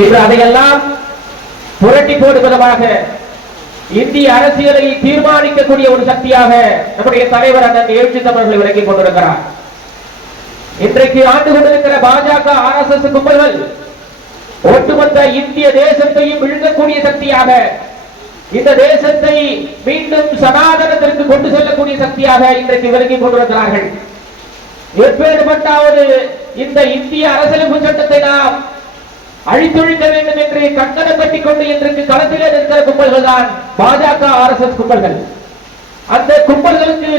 இன்று அதையெல்லாம் புரட்டி போடும் விதமாக இந்திய அரசியலை தீர்மானிக்கக்கூடிய ஒரு சக்தியாக நம்முடைய தலைவர் அண்ணன் எழுச்சி தமிழர்களை விளக்கிக் கொண்டிருக்கிறார். இன்றைக்கு ஆண்டு கொண்டிருக்கிற பாஜக RSS கும்பல்கள் ஒட்டுமொத்த இந்திய தேசத்தையும் விழுங்கக்கூடிய சக்தியாக, இந்த தேசத்தை மீண்டும் சனாதனத்திற்கு கொண்டு செல்லக்கூடிய சக்தியாக இன்றைக்கு விளங்கிக் கொண்டிருக்கிறார்கள். எப்பேற்பட்டாவது இந்த இந்திய அரசியலமைப்பு சட்டத்தை நாம் அழித்தொழிக்க வேண்டும் என்று கட்டணம் கட்டிக் கொண்டு இன்றைக்கு களத்திலே இருக்கிற கும்பல்கள் தான் பாஜக RSS கும்பல்கள். அந்த கும்பல்களுக்கு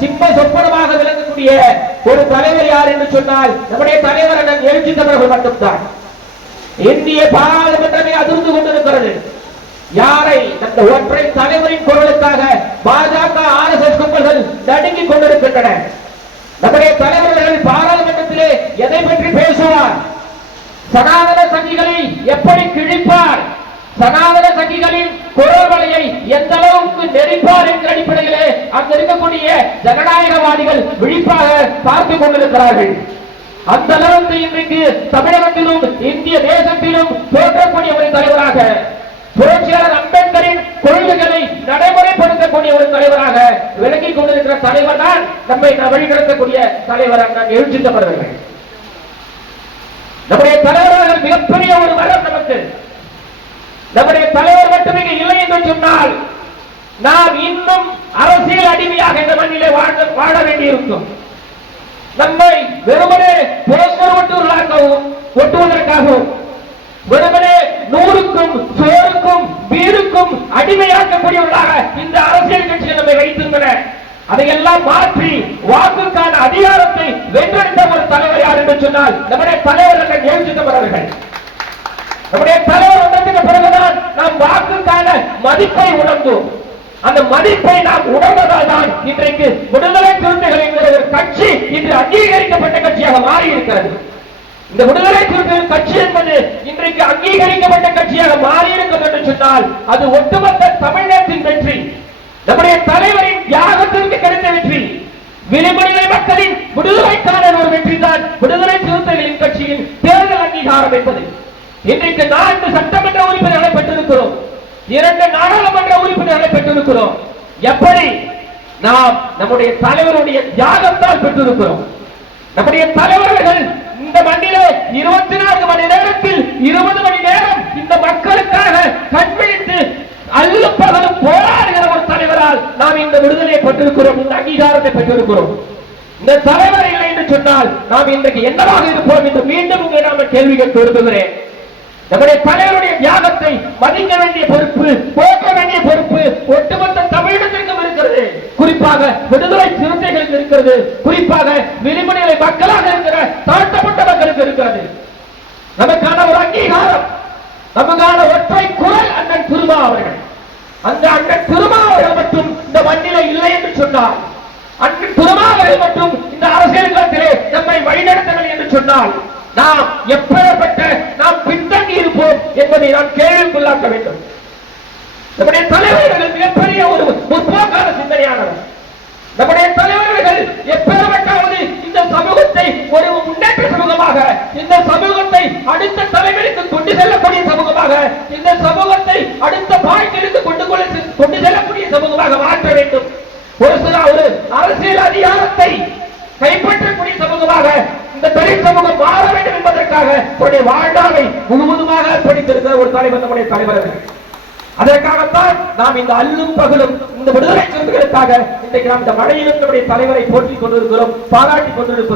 சிம்ம சொப்பனமாக விளங்கக்கூடிய ஒரு தலைவர் யார் என்று சொன்னால் நம்முடைய தலைவர் அண்ணன் எழுச்சி தமிழர்கள் மட்டும்தான். இந்திய பாராளுமன்றமே அதிர்ந்து கொண்டிருக்கிறது. யாரை? அந்த ஒற்றை தலைவரின் குரலுக்காக பாஜக RSS கும்பல்கள் நடுங்கிக் கொண்டிருக்கின்றன. நம்முடைய தலைவர்கள் பாராளுமன்றத்திலே எதை பற்றி பேசுவார்? சனாதன சங்கிகளை எப்படி கிழிப்பார், சனாதன சங்கிகளின் குரல் வலையை எந்த அளவுக்கு நெறிப்பார் என்ற அடிப்படையிலே அங்கு இருக்கக்கூடிய ஜனநாயகவாதிகள் விழிப்பாக பார்த்துக் கொண்டிருக்கிறார்கள். அந்த அளவுக்கு இன்றைக்கு தமிழகத்திலும் இந்திய தேசத்திலும் தோற்றக்கூடிய ஒரு தலைவராக, புரட்சியாளர் அம்பேத்கரின் கொள்கைகளை நடைமுறைப்படுத்தக்கூடிய ஒரு தலைவராக விளங்கிக் கொண்டிருக்கிற தலைவர் தான் நம்மை வழிநடத்தக்கூடிய தலைவர் அண்ணன் எழுச்சி தமிழர்கள். நம்முடைய தலைவர்கள் மிகப்பெரிய ஒரு வரம் நமக்கு. நம்முடைய தலைவர் மட்டுமே இல்லை என்று சொன்னால் நாம் இன்னும் அரசியல் அடிமையாக இந்த மண்ணிலே வாழ வேண்டியிருக்கும். நம்மை வெறுமனே போஸ்டர் ஒட்டுவதற்காகவும் வெறுமனே நூறுக்கும் சோறுக்கும் வீருக்கும் அடிமையாக்கக்கூடியவர்களாக இந்த அரசியல் கட்சிகள் நம்மை வைத்திருந்தன. அதையெல்லாம் மாற்றி வாக்குக்கான அதிகாரத்தை வென்றெடுத்த ஒரு தலைவர் யார் என்று சொன்னால் நம்முடைய தலைவர்கள் எழுச்சி தமிழர்கள். நம்முடைய தலைவர் வந்ததுக்கு பிறகுதான் நாம் வாக்குக்கான மதிப்பை உணர்ந்தோம். அந்த மதிப்பை நாம் உணர்ந்ததால் தான் இன்றைக்கு விடுதலை சிறுத்தைகள் என்கிற ஒரு கட்சி இன்று அங்கீகரிக்கப்பட்ட கட்சியாக மாறி இருக்கிறது. இந்த விடுதலை சிறுத்தைகள் கட்சி என்பது இன்றைக்கு அங்கீகரிக்கப்பட்ட கட்சியாக மாறி இருக்கிறது என்று சொன்னால் அது ஒட்டுமொத்த தமிழ்நாட்டின் வெற்றி, நம்முடைய தலைவரின் தியாகத்திற்கு கிடைத்த வெற்றி, விளிம்புநிலை மக்களின் விடுதலைக்கான ஒரு வெற்றி தான் விடுதலை சிறுத்தைகளின் கட்சியின் தேர்தல் அங்கீகாரம் என்பது. இன்றைக்கு 4 சட்டமன்ற உறுப்பினர்களை பெற்றிருக்கிறோம், 2 நாடாளுமன்ற உறுப்பினர்களை பெற்றிருக்கிறோம். எப்படி? நாம் நம்முடைய தலைவருடைய தியாகத்தால் பெற்றிருக்கிறோம். நம்முடைய தலைவர்கள் இந்த மண்ணிலே 24 மணி நேரத்தில் 20 மணி நேரம் இந்த மக்களுக்காக கண்விழித்து அல்லும் பகலும் போராடுகிற ஒரு தலைவரால் நாம் இந்த விடுதலையை பெற்றிருக்கிறோம், இந்த அங்கீகாரத்தை பெற்றிருக்கிறோம். இந்த தலைவர் இல்லை என்று சொன்னால் நாம் இன்றைக்கு என்னவாக இருப்போம் என்று மீண்டும் உங்களை நாம் கேள்வி கேட்டு விரும்புகிறேன். நம்முடைய தலைவருடைய தியாகத்தை மதிக்க வேண்டிய பொறுப்பு, போக்க வேண்டிய பொறுப்பு ஒட்டுமொத்த தமிழகத்திற்கும் இருக்கிறது. குறிப்பாக விடுதலை சிறுத்தைகளுக்கு இருக்கிறது. குறிப்பாக விளிம்புநிலை மக்களாக இருக்கிற தாழ்த்தப்பட்ட மக்களுக்கு இருக்கிறது. நமக்கான ஒரு அங்கீகாரம், நமக்கான ஒற்றை குரல் அண்ணன் திருமா அவர்கள். அந்த அண்ணன் திருமா அவர்கள் மட்டும் இந்த மண்ணிலே இல்லை என்று சொன்னார், அண்ணன் திருமா அவர்கள் மட்டும் இந்த அரசியல் களத்திலே நம்மை வழிநடத்தவில்லை என்று சொன்னால் நாம் எப்பேற்பட்ட நாம் பின்தங்கி இருப்போம் என்பதை நாம் கேள்விக்குள்ளாக்க வேண்டும். நம்முடைய தலைவர்கள் மிகப்பெரிய ஒரு முற்போக்கான சிந்தனையானவர். நம்முடைய தலைவர்கள் எப்பேற்பட்டாவது இந்த சமூகத்தை ஒரு முன்னேற்ற சமூகமாக, இந்த சமூகத்தை அடுத்த தலைவருக்கு கொண்டு செல்லக்கூடிய சமூகமாக, இந்த சமூகத்தை அடுத்த பாய்க்கிற்கு கொண்டு செல்லக்கூடிய சமூகமாக மாற்ற வேண்டும். ஒரு அரசியல் அதிகாரத்தை கைப்பற்றக்கூடிய சமூகமாக இந்த பெரிய சமூகம் மாற வேண்டும் என்பதற்காக தன்னுடைய வாழ்நாளை முழுவதுமாக படித்திருக்கிற ஒரு தலைவர் நம்முடைய தலைவர்கள். அதற்காகத்தான் நாம் இந்த அல்லும் பகலும் இந்த விடுதலை சிறுத்தைகளுக்காக இன்றைக்கு நாம் இந்த மழையிலும் நம்முடைய தலைவரை போற்றிக் கொண்டிருக்கிறோம், பாராட்டிக் கொண்டிருக்கிறோம்.